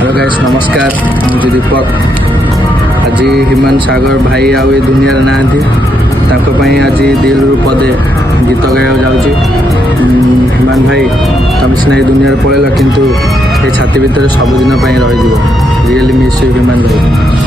Hello guys नमस्कार मुझे दीपक आज हिमान सागर भाई आउ ए दुनिया ना आज दिल पदे गीत गाया जाऊँगी हिमान भाई तुम सीना ये दुनिया पलैल किंतु ये छाती भितर सबुदिन रही रियली मिस यू हिमान भाई।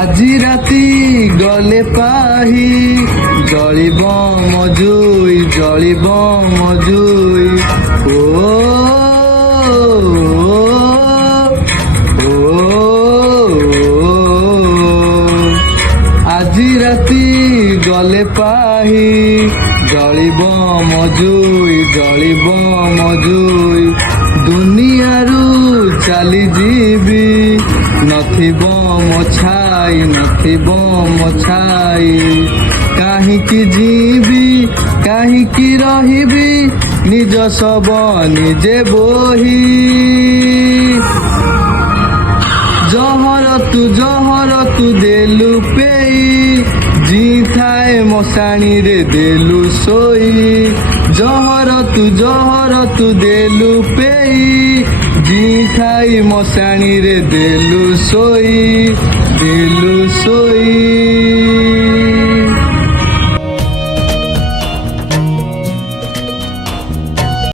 আজি রাতি গলে পাহি জলিব মজুই জলিব মজুই ও ও আজি রাতি গলে পাহি জলিব মজুই জলিব মজুই দুনিয়ারু চালি ଯିବି নথিব মছাই নথিব মছাই কাহিকি ଯିବି কাহিকি রহিবি নিজ সব নিজে বহি জহর তু দেলু পেই জি থায় মশাণী রে দেলু শোই জহর তু দেলু পেই জি খাই মশাণী রে দেলু শোই